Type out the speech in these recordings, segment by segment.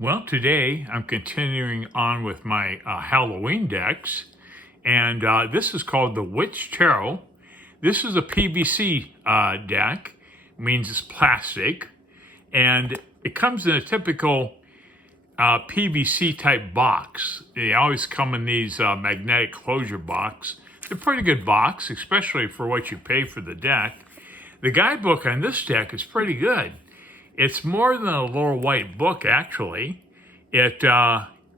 Well, today I'm continuing on with my Halloween decks, and this is called the Witch Tarot. This is a PVC deck, means it's plastic, and it comes in a typical PVC type box. They always come in these magnetic closure box. They're a pretty good box, especially for what you pay for the deck. The guidebook on this deck is pretty good. It's more than a little white book, actually. It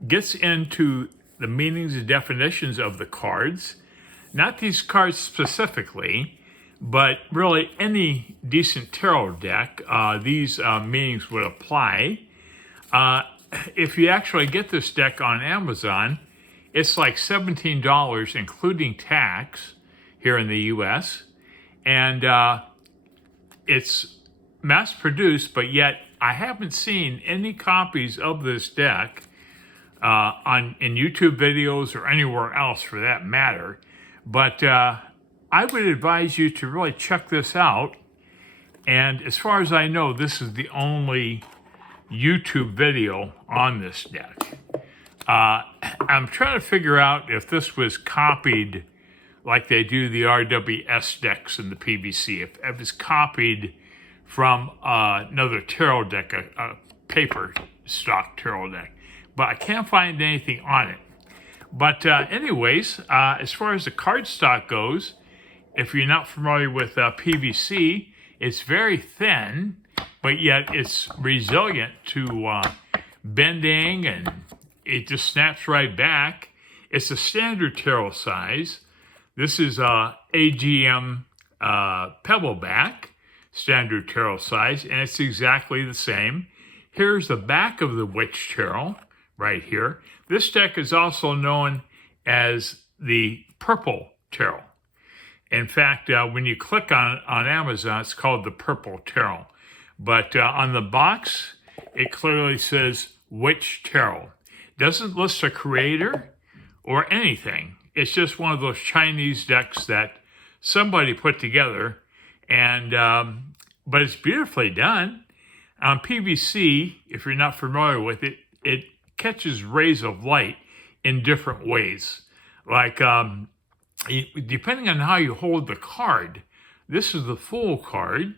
gets into the meanings and definitions of the cards. Not these cards specifically, but really any decent tarot deck, these meanings would apply. If you actually get this deck on Amazon, it's like $17, including tax, here in the U.S. And it's mass-produced, but yet I haven't seen any copies of this deck in YouTube videos or anywhere else for that matter. But I would advise you to really check this out. And as far as I know, this is the only YouTube video on this deck. I'm trying to figure out if this was copied like they do the RWS decks in the PVC, if it was copied from another tarot deck, a paper stock tarot deck. But I can't find anything on it. But anyways, as far as the cardstock goes, if you're not familiar with PVC, it's very thin, but yet it's resilient to bending, and it just snaps right back. It's a standard tarot size. This is AGM Pebbleback, standard tarot size, and it's exactly the same. Here's the back of the Witch Tarot right here. This deck is also known as the Purple Tarot. In fact, when you click on Amazon, it's called the Purple Tarot. But on the box, it clearly says Witch Tarot. Doesn't list a creator or anything. It's just one of those Chinese decks that somebody put together, and but it's beautifully done. On PVC, if you're not familiar with it, it catches rays of light in different ways. Like, depending on how you hold the card, this is the full card,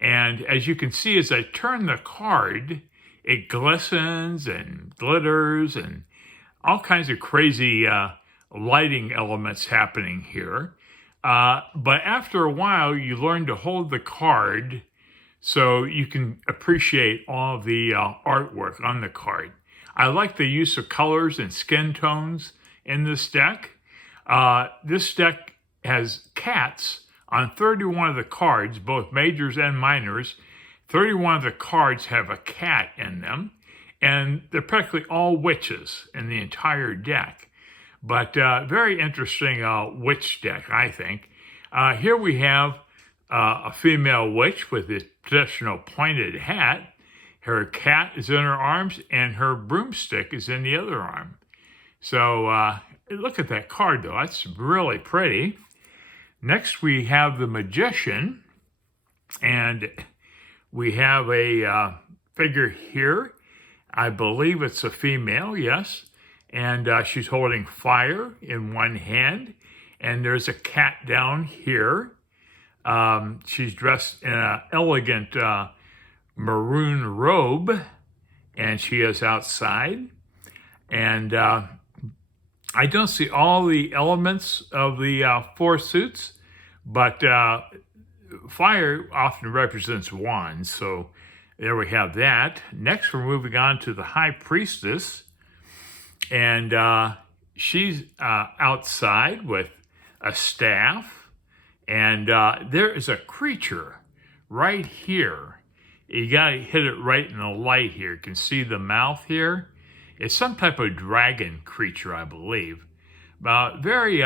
and as you can see, as I turn the card, it glistens and glitters and all kinds of crazy lighting elements happening here. But after a while, you learn to hold the card so you can appreciate all the artwork on the card. I like the use of colors and skin tones in this deck. This deck has cats on 31 of the cards, both majors and minors. 31 of the cards have a cat in them, and they're practically all witches in the entire deck. But very interesting witch deck, I think. Here we have a female witch with this traditional pointed hat. Her cat is in her arms, and her broomstick is in the other arm. So look at that card, though. That's really pretty. Next, we have the Magician, and we have a figure here. I believe it's a female, yes. And she's holding fire in one hand. And there's a cat down here. She's dressed in an elegant maroon robe. And she is outside. And I don't see all the elements of the four suits. But fire often represents wands. So there we have that. Next, we're moving on to the High Priestess. And she's outside with a staff, and there is a creature right here. You gotta hit it right in the light here. You can see the mouth here. It's some type of dragon creature, I believe. Very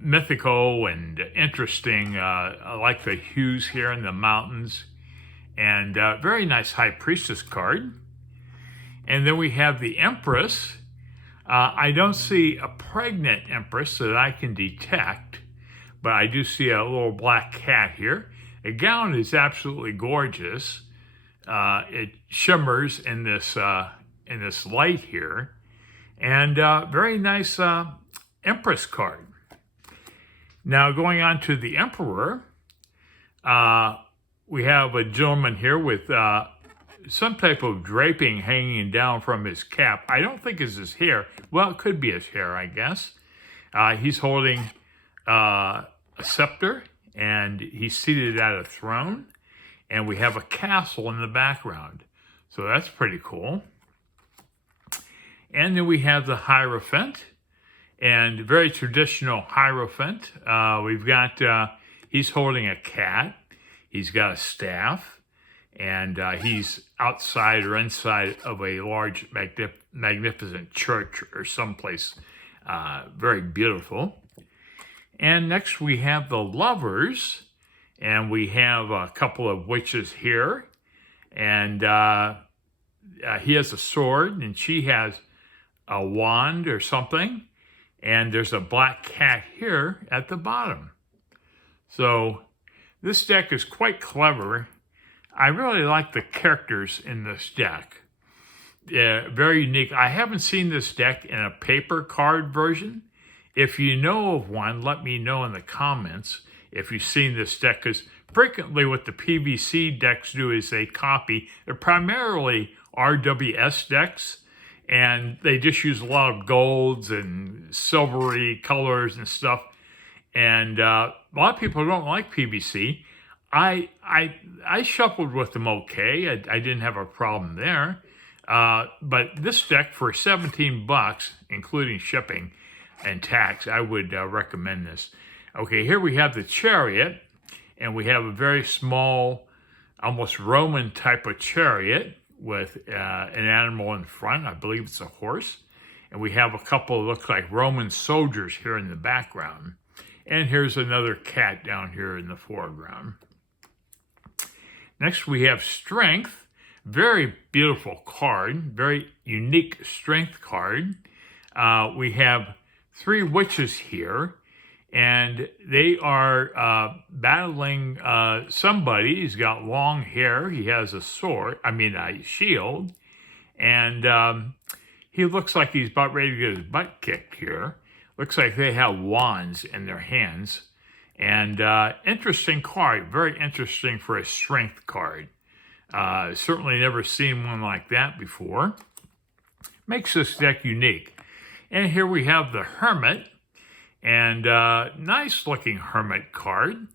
mythical and interesting. I like the hues here in the mountains, and very nice High Priestess card. And then we have the Empress. I don't see a pregnant Empress that I can detect, but I do see a little black cat here. The gown is absolutely gorgeous. It shimmers in this light here, and very nice Empress card. Now going on to the Emperor, we have a gentleman here with some type of draping hanging down from his cap. I don't think it's his hair. Well, it could be his hair, I guess. He's holding a scepter, and he's seated at a throne, and we have a castle in the background. So that's pretty cool. And then we have the Hierophant, and very traditional Hierophant. We've got, he's holding a cat, he's got a staff, and he's outside or inside of a large, magnificent church or someplace very beautiful. And next we have the Lovers, and we have a couple of witches here, and he has a sword, and she has a wand or something, and there's a black cat here at the bottom. So this deck is quite clever. I really like the characters in this deck. Very unique. I haven't seen this deck in a paper card version. If you know of one, let me know in the comments if you've seen this deck, because frequently what the PVC decks do is they copy. They're primarily RWS decks, and they just use a lot of golds and silvery colors and stuff. And a lot of people don't like PVC. I shuffled with them okay. I didn't have a problem there. But this deck for 17 bucks, including shipping and tax, I would recommend this. Okay, here we have the Chariot, and we have a very small, almost Roman type of chariot with an animal in front. I believe it's a horse. And we have a couple that look like Roman soldiers here in the background. And here's another cat down here in the foreground. Next we have Strength. Very beautiful card. Very unique Strength card. We have 3 witches here, and they are battling somebody. He's got long hair. He has a sword, a shield, and he looks like he's about ready to get his butt kicked here. Looks like they have wands in their hands. And interesting card, very interesting for a Strength card. Certainly never seen one like that before. Makes this deck unique. And here we have the Hermit, and nice looking Hermit card.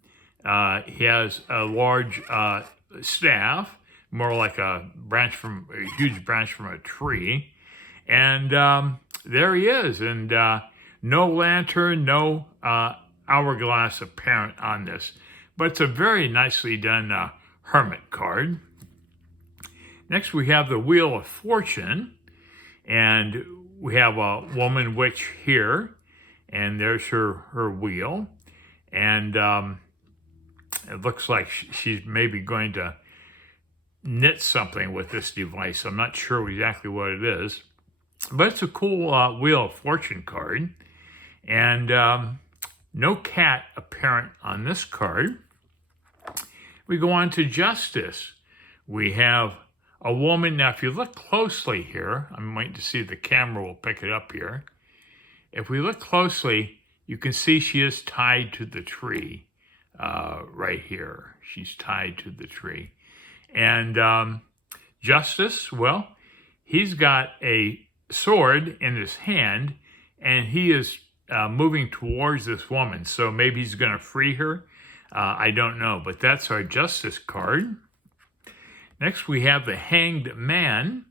He has a large staff, more like a huge branch from a tree. And there he is, and no lantern, no hourglass apparent on this. But it's a very nicely done Hermit card. Next we have the Wheel of Fortune, and we have a woman witch here, and there's her wheel. And it looks like she's maybe going to knit something with this device. I'm not sure exactly what it is. But it's a cool Wheel of Fortune card. And no cat apparent on this card. We go on to Justice. We have a woman. Now, if you look closely here, I'm waiting to see if the camera will pick it up here. If we look closely, you can see she is tied to the tree right here. She's tied to the tree. And Justice, well, he's got a sword in his hand, and he is moving towards this woman. So maybe he's going to free her. I don't know, but that's our Justice card. Next, we have the Hanged Man,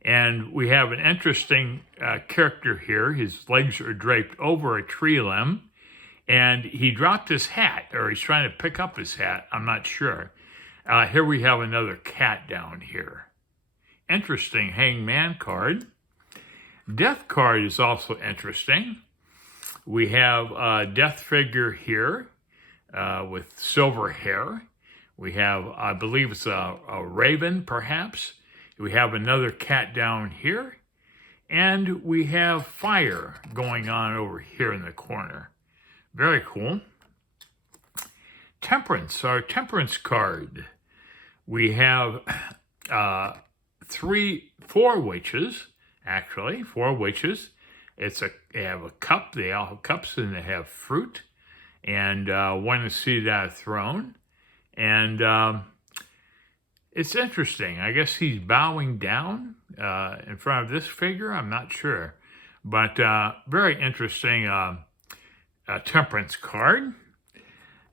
and we have an interesting character here. His legs are draped over a tree limb, and he dropped his hat, or he's trying to pick up his hat. I'm not sure. Here we have another cat down here. Interesting Hanged Man card. Death card is also interesting. We have a death figure here with silver hair. We have, I believe it's a raven, perhaps. We have another cat down here. And we have fire going on over here in the corner. Very cool. Temperance, our Temperance card. We have four witches, actually, four witches. They have a cup, they all have cups, and they have fruit, and one is seated at a throne. And it's interesting. I guess he's bowing down in front of this figure. I'm not sure. But very interesting temperance card.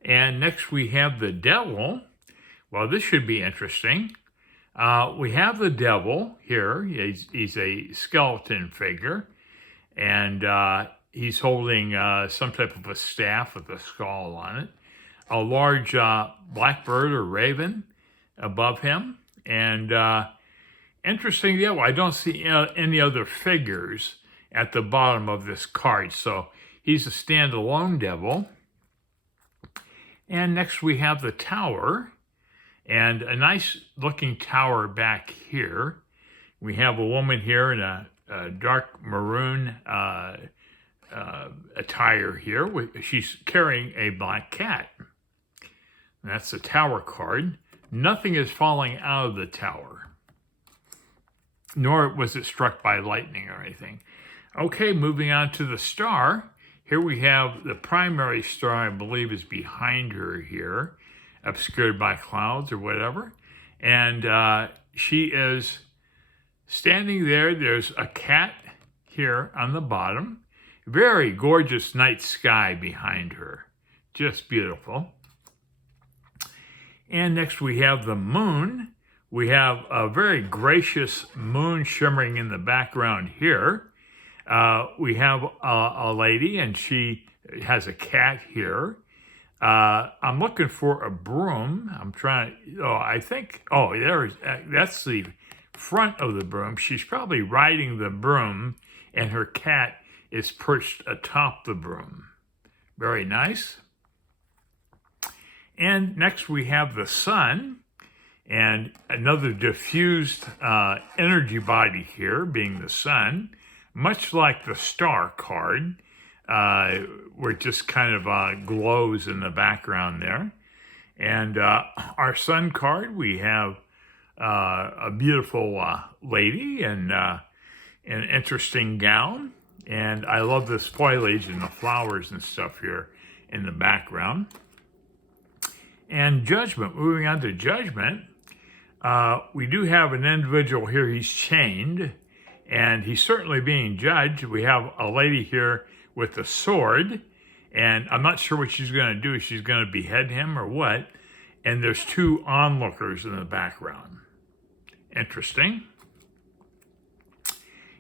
And next we have the devil. Well, this should be interesting. We have the devil here. He's a skeleton figure. And he's holding some type of a staff with a skull on it. A large blackbird or raven above him. And interesting, yeah, well, I don't see any other figures at the bottom of this card. So he's a standalone devil. And next we have the tower. And a nice looking tower back here. We have a woman here in a dark maroon attire here. She's carrying a black cat. That's the tower card. Nothing is falling out of the tower, nor was it struck by lightning or anything. Okay, moving on to the star. Here we have the primary star, I believe, is behind her here, obscured by clouds or whatever. And she is standing there. There's a cat here on the bottom. Very gorgeous night sky behind her. Just beautiful. And next we have the moon. We have a very gracious moon shimmering in the background here. We have a lady, and she has a cat here. I'm looking for a broom. I'm trying, that's the front of the broom. She's probably riding the broom, and her cat is perched atop the broom. Very nice. And next we have the sun, and another diffused energy body here, being the sun, much like the star card, where it just kind of glows in the background there. And our sun card, we have a beautiful lady in an interesting gown. And I love this foliage and the flowers and stuff here in the background. And judgment, moving on to judgment, we do have an individual here. He's chained, and he's certainly being judged. We have a lady here with a sword, and I'm not sure what she's going to do. She's going to behead him or what. And there's two onlookers in the background. Interesting.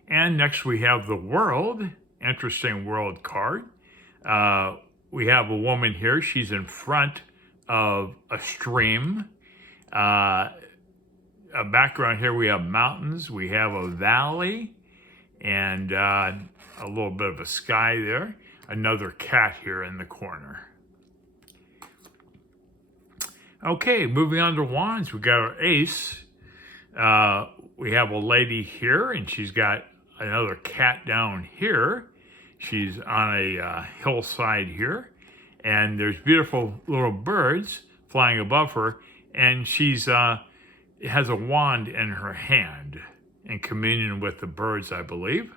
And next we have the world. Interesting world card. We have a woman here. She's in front of a stream. A background here, we have mountains. We have a valley. And a little bit of a sky there. Another cat here in the corner. Okay, moving on to wands, we got our ace. We have a lady here, and she's got another cat down here. She's on a hillside here, and there's beautiful little birds flying above her, and she's has a wand in her hand in communion with the birds, I believe.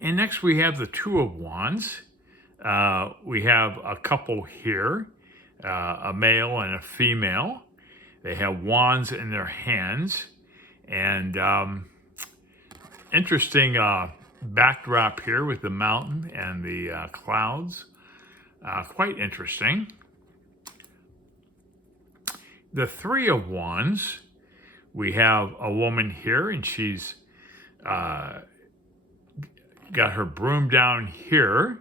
And next we have the two of wands. We have a couple here, a male and a female. They have wands in their hands, and interesting backdrop here with the mountain and the clouds. Quite interesting. The three of wands, we have a woman here, and she's got her broom down here.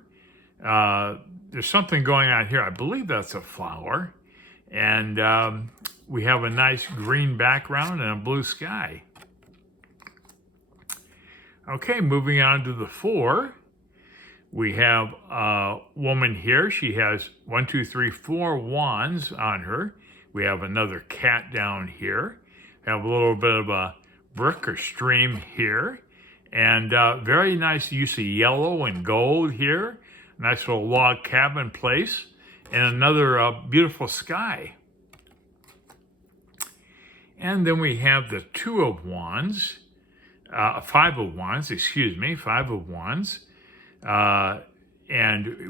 There's something going on here. I believe that's a flower. And we have a nice green background and a blue sky. Okay, moving on to the four. We have a woman here. She has 4 wands on her. We have another cat down here. We have a little bit of a brook or stream here. And very nice use of yellow and gold here. Nice little log cabin place. And another beautiful sky. And then we have the Two of Wands, Five of Wands, excuse me, Five of Wands. And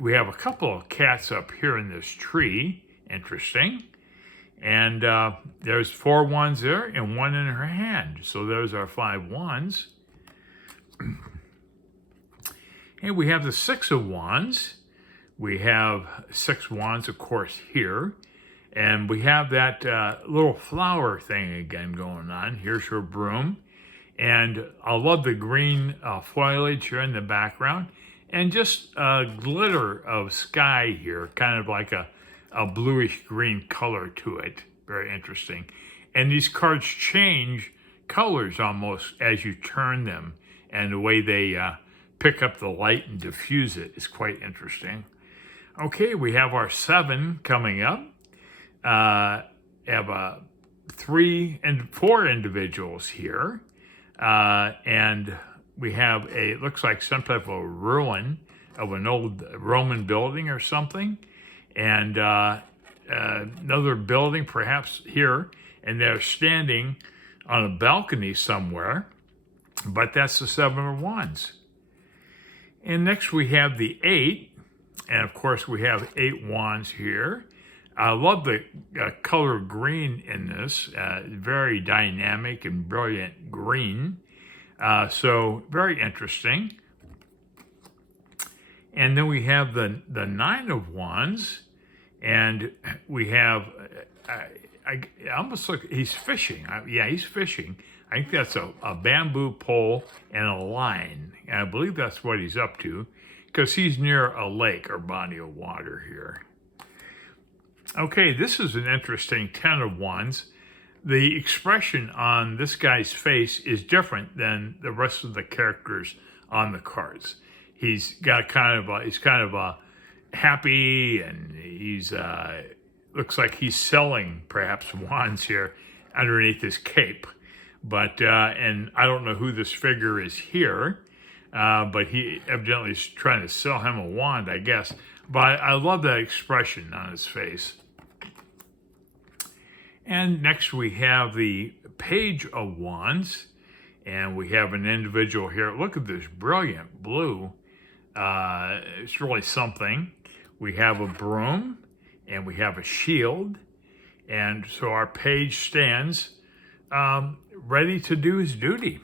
we have a couple of cats up here in this tree. Interesting. And there's 4 wands there and 1 in her hand. So there's our 5 wands. And we have the 6 of Wands. We have 6 wands, of course, here. And we have that little flower thing again going on. Here's her broom. And I love the green foliage here in the background. And just a glitter of sky here, kind of like a bluish green color to it. Very interesting. And these cards change colors almost as you turn them. And the way they pick up the light and diffuse it is quite interesting. Okay, we have our 7 coming up. Have 3 and 4 individuals here. And we have it looks like some type of a ruin of an old Roman building or something. And another building perhaps here. And they're standing on a balcony somewhere. But that's the 7 of Wands. And next we have the 8. And of course we have 8 wands here. I love the color green in this. Very dynamic and brilliant green. So very interesting. And then we have the 9 of Wands. And we have, I almost look, he's fishing. Yeah, he's fishing. I think that's a bamboo pole and a line. And I believe that's what he's up to, because he's near a lake or body of water here. Okay, this is an interesting 10 of Wands. The expression on this guy's face is different than the rest of the characters on the cards. He's got kind of a happy, and he's looks like he's selling perhaps wands here underneath his cape. But and I don't know who this figure is here, but he evidently is trying to sell him a wand, I guess. But I love that expression on his face. And next we have the Page of Wands. And we have an individual here. Look at this brilliant blue. It's really something. We have a broom. And we have a shield. And so our page stands ready to do his duty.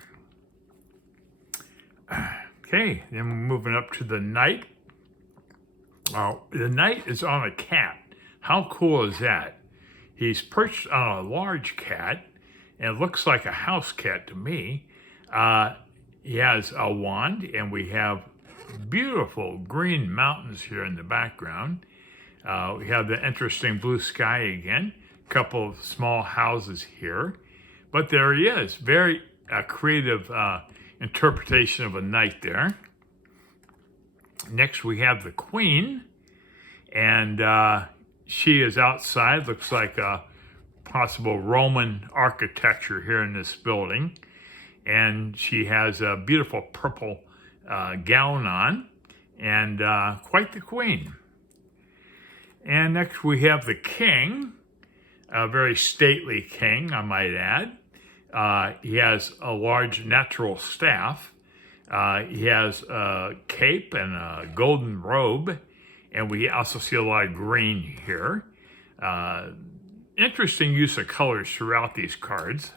Okay, then we're moving up to the Knight. The Knight is on a cat. How cool is that? He's perched on a large cat, and it looks like a house cat to me. He has a wand, and we have beautiful green mountains here in the background. We have the interesting blue sky again. A couple of small houses here. But there he is. Very creative interpretation of a knight there. Next we have the Queen. And she is outside. Looks like a possible Roman architecture here in this building. And she has a beautiful purple gown on. And quite the queen. And next we have the King. A very stately king, I might add. He has a large natural staff. He has a cape and a golden robe. And we also see a lot of green here. Interesting use of colors throughout these cards.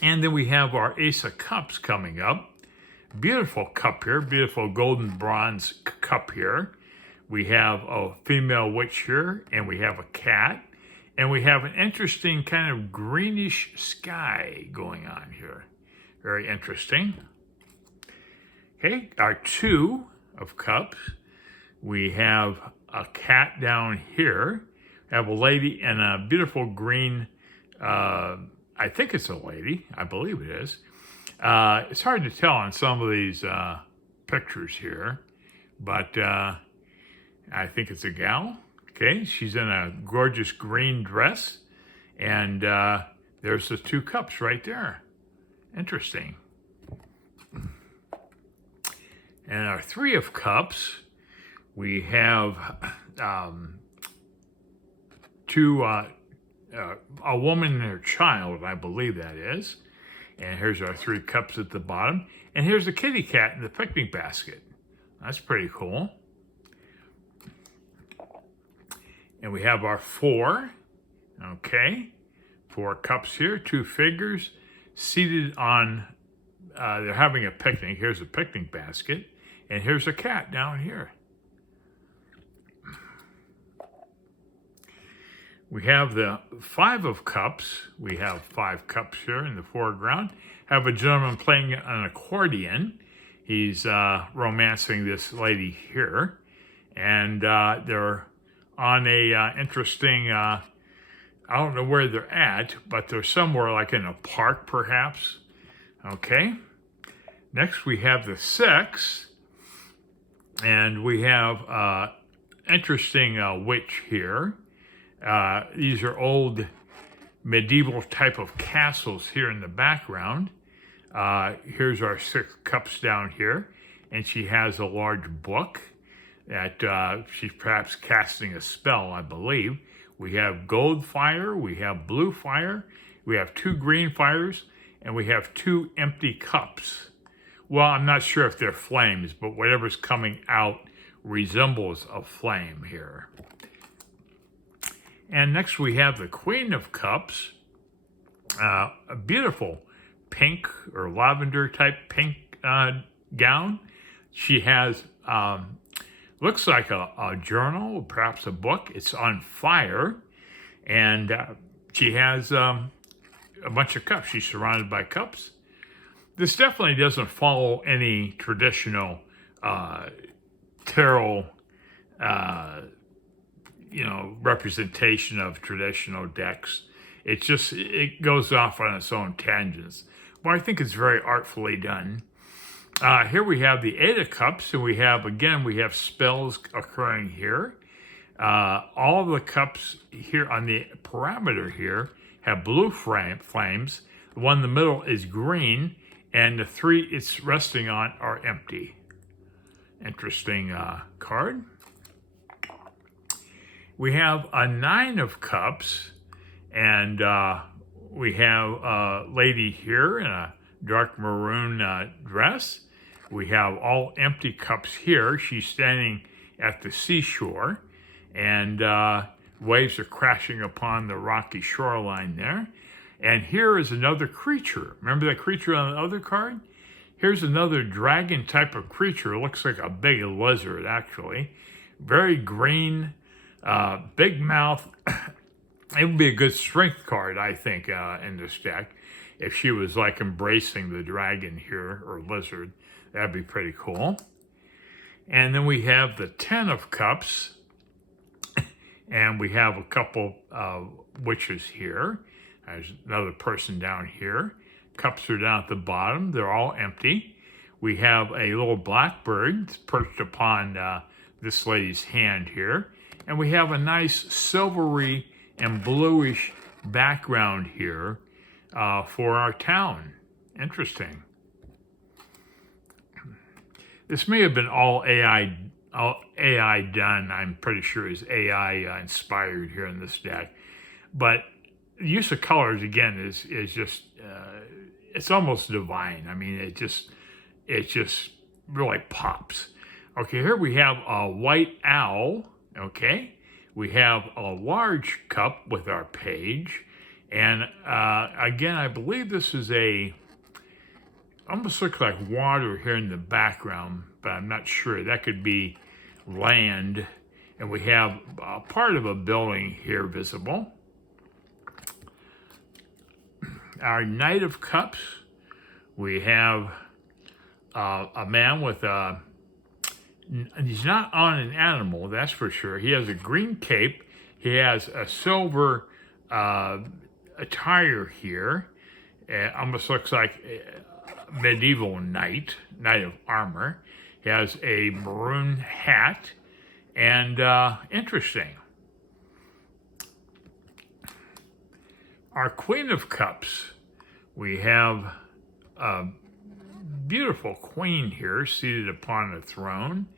And then we have our Ace of Cups coming up. Beautiful cup here, beautiful golden bronze cup here. We have a female witch here, and we have a cat. And we have an interesting kind of greenish sky going on here. Very interesting. Okay, our 2 of Cups. We have a cat down here. We have a lady and a beautiful green, I think it's a lady. I believe it is. It's hard to tell on some of these pictures here, but I think it's a gal. Okay, she's in a gorgeous green dress, and there's the 2 cups right there. Interesting. And our 3 of Cups, we have 2 a woman and her child, I believe that is. And here's our 3 cups at the bottom. And here's the kitty cat in the picnic basket. That's pretty cool. And we have our 4, okay, 4 cups here, 2 figures seated on, they're having a picnic. Here's a picnic basket, and here's a cat down here. We have the 5 of cups. We have 5 cups here in the foreground. Have a gentleman playing an accordion. He's romancing this lady here, and they're on a interesting, I don't know where they're at, but they're somewhere like in a park perhaps. Okay. Next we have the 6, and we have interesting witch here. These are old medieval type of castles here in the background. Here's our 6 cups down here, and she has a large book that she's perhaps casting a spell, I believe. We have gold fire, we have blue fire, we have 2 green fires, and we have 2 empty cups. Well, I'm not sure if they're flames, but whatever's coming out resembles a flame here. And next we have the Queen of Cups, a beautiful pink or lavender type pink gown. She has, looks like a journal, perhaps a book. It's on fire, and she has a bunch of cups. She's surrounded by cups. This definitely doesn't follow any traditional tarot representation of traditional decks. It goes off on its own tangents. But I think it's very artfully done. Here we have the 8 of Cups, and we have spells occurring here. All of the cups here on the parameter here have blue flames. The one in the middle is green, and the 3 it's resting on are empty. Interesting card. We have a 9 of Cups, and we have a lady here in a dark maroon dress. We have all empty cups here. She's standing at the seashore, and waves are crashing upon the rocky shoreline there. And here is another creature. Remember that creature on the other card? Here's another dragon type of creature. It looks like a big lizard, actually. Very green, big mouth. It would be a good strength card, I think, in this deck. If she was like embracing the dragon here, or lizard, that'd be pretty cool. And then we have the 10 of Cups, and we have a couple witches here. There's another person down here. Cups are down at the bottom. They're all empty. We have a little blackbird perched upon this lady's hand here. And we have a nice silvery and bluish background here for our town. Interesting. This may have been all AI done. I'm pretty sure is AI inspired here in this deck. But the use of colors, again, is just, it's almost divine. I mean, it just really pops. Okay, here we have a white owl, okay? We have a large cup with our page. And again, I believe this is almost looks like water here in the background, but I'm not sure. That could be land. And we have part of a building here visible. Our Knight of Cups, we have a man with he's not on an animal, that's for sure. He has a green cape. He has a silver attire here. Almost looks like a medieval knight of armor. He has a maroon hat, and interesting. Our Queen of Cups, we have a beautiful queen here seated upon a throne.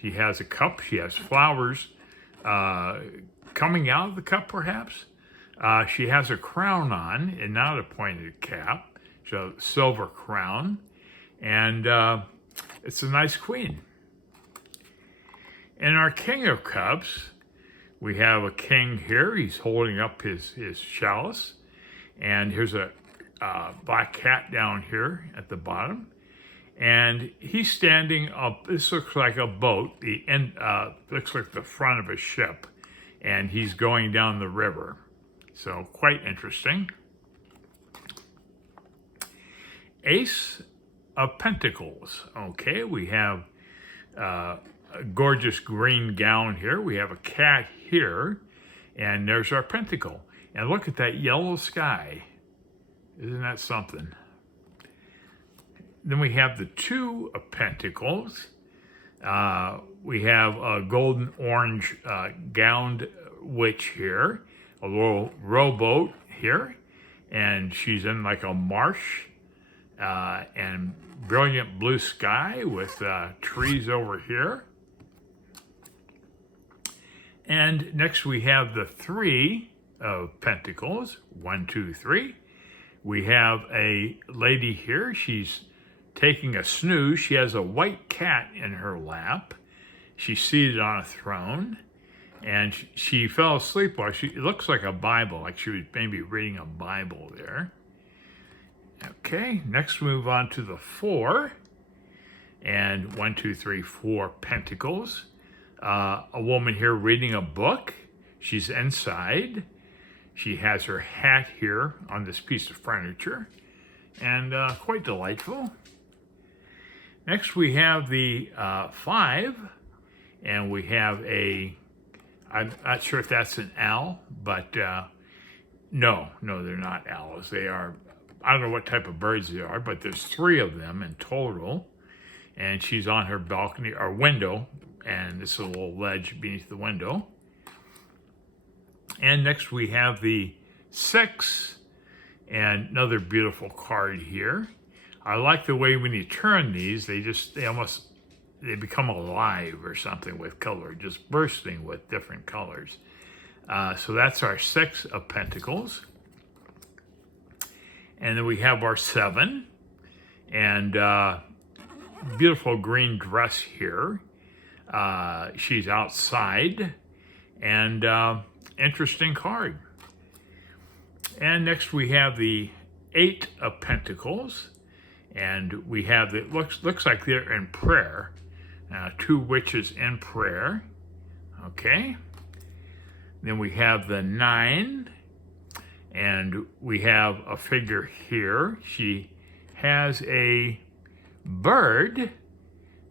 She has a cup. She has flowers coming out of the cup, perhaps. She has a crown on and not a pointed cap. She's a silver crown. And it's a nice queen. In our King of Cups, we have a king here. He's holding up his chalice. And here's a black cat down here at the bottom. And he's standing up. This looks like a boat. The end looks like the front of a ship. And he's going down the river. So quite interesting. Ace of Pentacles. Okay, we have a gorgeous green gown here. We have a cat here. And there's our pentacle. And look at that yellow sky. Isn't that something? Then we have the Two of Pentacles. We have a golden orange gowned witch here. A little rowboat here. And she's in like a marsh. And brilliant blue sky with trees over here. And next we have the Three of Pentacles. 1, 2, 3. We have a lady here. She's taking a snooze. She has a white cat in her lap. She's seated on a throne. And she fell asleep while it looks like a Bible, like she was maybe reading a Bible there. Okay, next we move on to the Four. And 1, 2, 3, 4 Pentacles. A woman here reading a book. She's inside. She has her hat here on this piece of furniture. And quite delightful. Next we have the 5. And we have I'm not sure if that's an owl, but no, they're not owls. They are, I don't know what type of birds they are, but there's 3 of them in total. And she's on her balcony or window, and this is a little ledge beneath the window. And next we have the 6, and another beautiful card here. I like the way when you turn these, they become alive or something with color, just bursting with different colors. So that's our 6 of Pentacles. And then we have our 7, and beautiful green dress here. She's outside, and interesting card. And next we have the 8 of Pentacles, and we have the looks like they're in prayer. 2 witches in prayer. Okay. Then we have the 9, and we have a figure here. She has a bird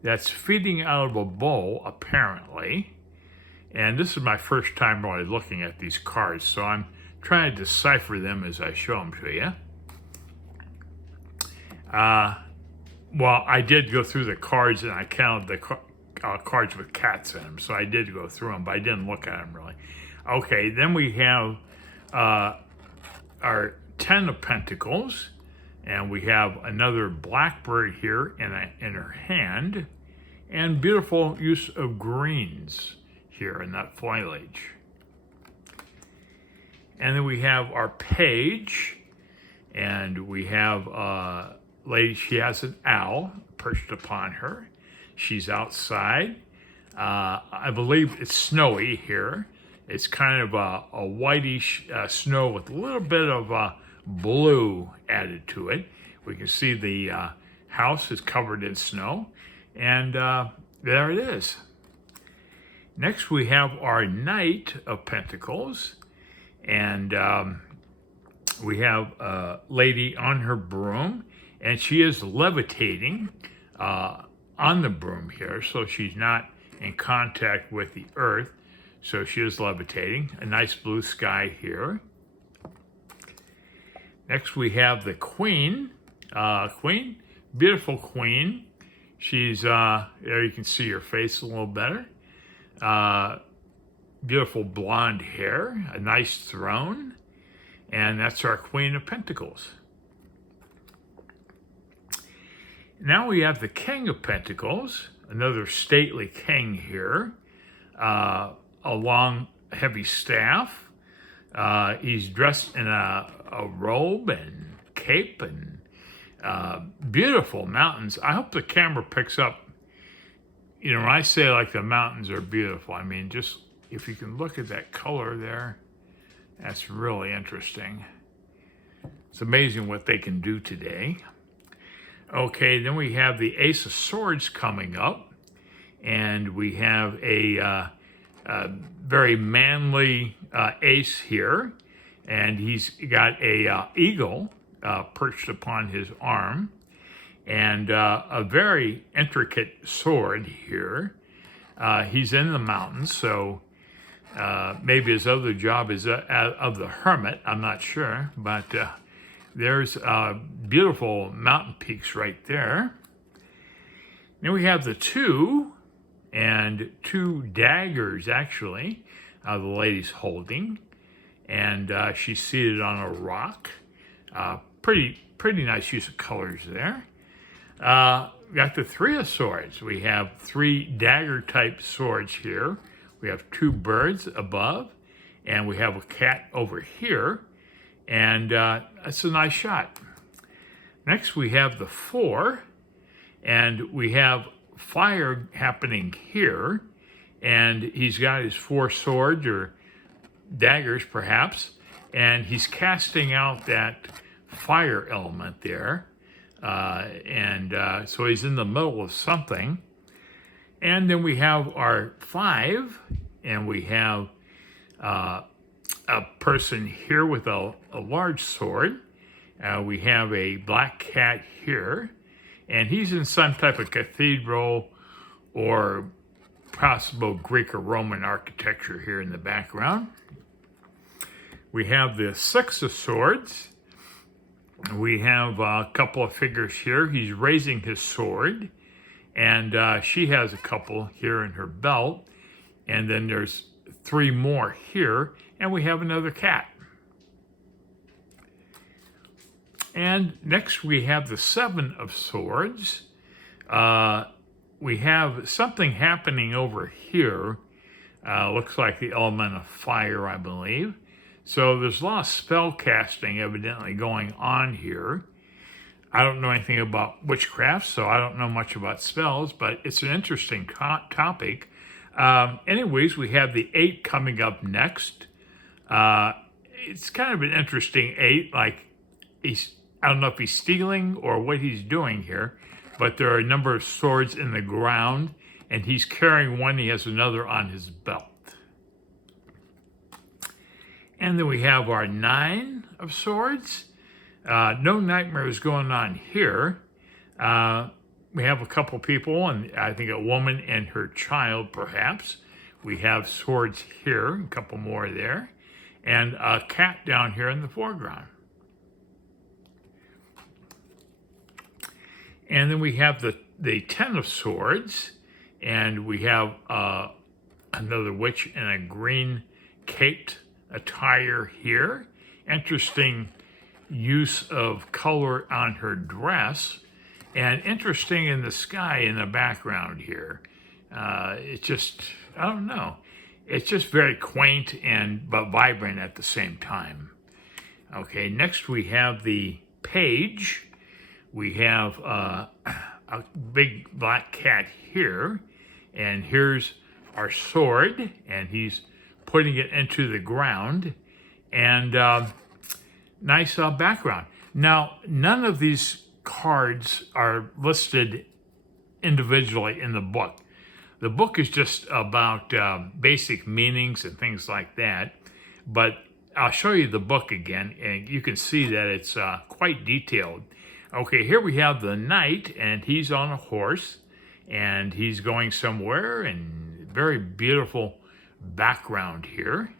that's feeding out of a bowl, apparently. And this is my first time really looking at these cards, so I'm trying to decipher them as I show them to you. Well, I did go through the cards, and I counted the cards with cats in them, so I did go through them, but I didn't look at them really. Okay, then we have our 10 of Pentacles, and we have another blackbird here in her hand, and beautiful use of greens here in that foliage. And then we have our Page, and we have a lady, she has an owl perched upon her. She's outside. I believe it's snowy here. It's kind of a whitish snow with a little bit of blue added to it. We can see the house is covered in snow, and there it is. Next we have our Knight of Pentacles, and we have a lady on her broom, and she is levitating on the broom here, so she's not in contact with the earth, so she is levitating. A nice blue sky here. Next we have the Queen. Beautiful Queen. She's, there you can see her face a little better. Beautiful blonde hair, a nice throne, and that's our Queen of Pentacles. Now we have the King of Pentacles, another stately king here, a long, heavy staff, He's dressed in a robe and cape and beautiful mountains. I hope the camera picks up. You know, when I say like the mountains are beautiful, I mean, just if you can look at that color there, that's really interesting. It's amazing what they can do today. Okay, then we have the Ace of Swords coming up, and we have a very manly ace here, and he's got a eagle perched upon his arm, and a very intricate sword here. He's in the mountains, so maybe his other job is of the hermit, I'm not sure, but there's beautiful mountain peaks right there. Then we have the two daggers, actually, the lady's holding, and she's seated on a rock. Pretty nice use of colors there. We got the Three of Swords. We have three dagger-type swords here. We have two birds above, and we have a cat over here, and that's a nice shot. Next, we have the Four, and we have fire happening here, and he's got his four swords, or daggers perhaps, and he's casting out that fire element there. So he's in the middle of something. And then we have our Five, and we have a person here with a large sword. We have a black cat here, and he's in some type of cathedral or possible Greek or Roman architecture here in the background. We have the Six of Swords. We have a couple of figures here. He's raising his sword, and she has a couple here in her belt, and then there's three more here, and we have another cat. And next we have the Seven of Swords. We have something happening over here. Looks like the element of fire, I believe. So there's a lot of spell casting evidently going on here. I don't know anything about witchcraft, so I don't know much about spells, but it's an interesting topic. Anyways, we have the Eight coming up next. It's kind of an interesting eight, like I don't know if he's stealing or what he's doing here, but there are a number of swords in the ground, and he's carrying one, he has another on his belt. And then we have our Nine of Swords. No nightmares going on here. We have a couple people, and I think a woman and her child, perhaps. We have swords here, a couple more there, and a cat down here in the foreground. And then we have the Ten of Swords, and we have another witch in a green caped attire here. Interesting use of color on her dress, and interesting in the sky in the background here. It's just, I don't know. It's just very quaint but vibrant at the same time. Okay, next we have the Page. We have a big black cat here, and here's our sword, and he's putting it into the ground, and nice background. Now, none of these cards are listed individually in the book. The book is just about basic meanings and things like that, but I'll show you the book again, and you can see that it's quite detailed. Okay, here we have the Knight, and he's on a horse, and he's going somewhere, and very beautiful background here.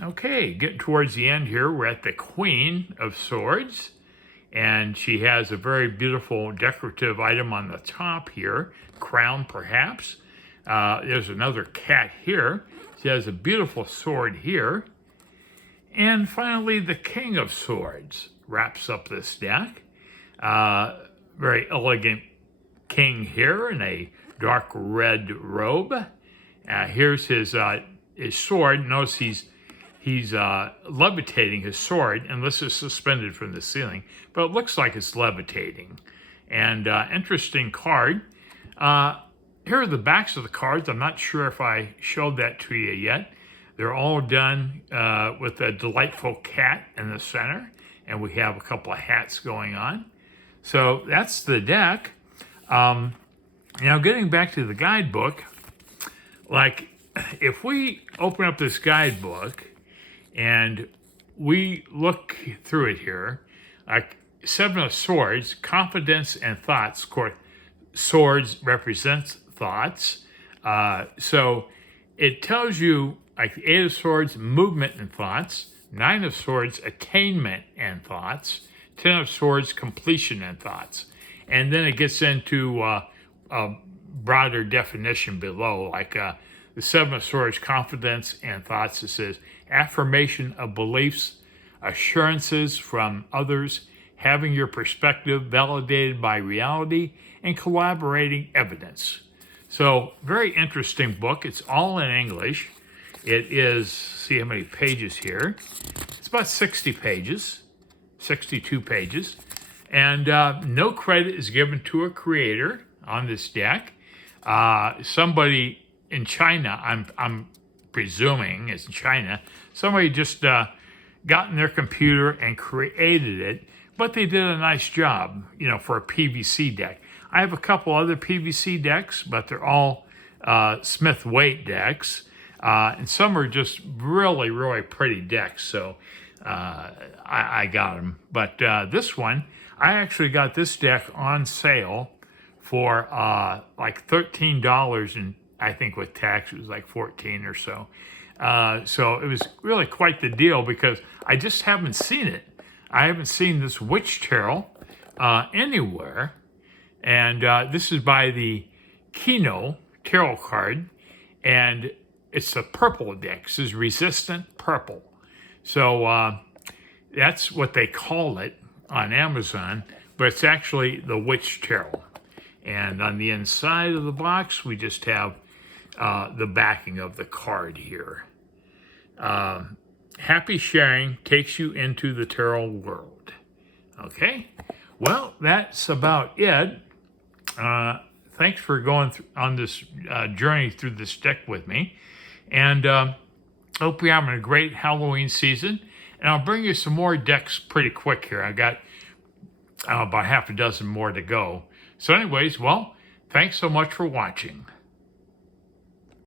Okay, getting towards the end here, we're at the Queen of Swords, and she has a very beautiful decorative item on the top here, crown perhaps. There's another cat here. She has a beautiful sword here. And finally, the King of Swords wraps up this deck. Very elegant king here in a dark red robe. Here's his sword. Notice he's he's levitating his sword, and this is suspended from the ceiling, but it looks like it's levitating. And interesting card. Here are the backs of the cards. I'm not sure if I showed that to you yet. They're all done with a delightful cat in the center, and we have a couple of hats going on. So that's the deck. Now, getting back to the guidebook, like if we open up this guidebook and we look through it here, like Seven of Swords, confidence and thoughts. Of course, swords represents thoughts. So it tells you, like the Eight of Swords, movement and thoughts. Nine of Swords, attainment and thoughts. Ten of Swords, completion and thoughts. And then it gets into a broader definition below, like the Seven of Swords, confidence and thoughts. It says affirmation of beliefs, assurances from others, having your perspective validated by reality, and collaborating evidence. So, very interesting book. It's all in English. It is, see how many pages here. It's about 60 pages, 62 pages. And no credit is given to a creator on this deck. Somebody in China, I'm presuming it's in China, somebody just got in their computer and created it, but they did a nice job, you know, for a PVC deck. I have a couple other PVC decks, but they're all Smith Waite decks, and some are just really, really pretty decks, so I got them. But this one, I actually got this deck on sale for like $13, and I think with tax it was like $14 or so. So it was really quite the deal because I just haven't seen it. I haven't seen this Witch Tarot anywhere. And this is by the Kiino Tarot card. And it's a purple deck. This is resistant purple. So that's what they call it on Amazon. But it's actually the Witch Tarot. And on the inside of the box, we just have the backing of the card here. Happy sharing takes you into the tarot world. Okay? Well, that's about it. Thanks for going on this journey through this deck with me. And hope you're having a great Halloween season. And I'll bring you some more decks pretty quick here. I got about half a dozen more to go. So anyways, well, thanks so much for watching.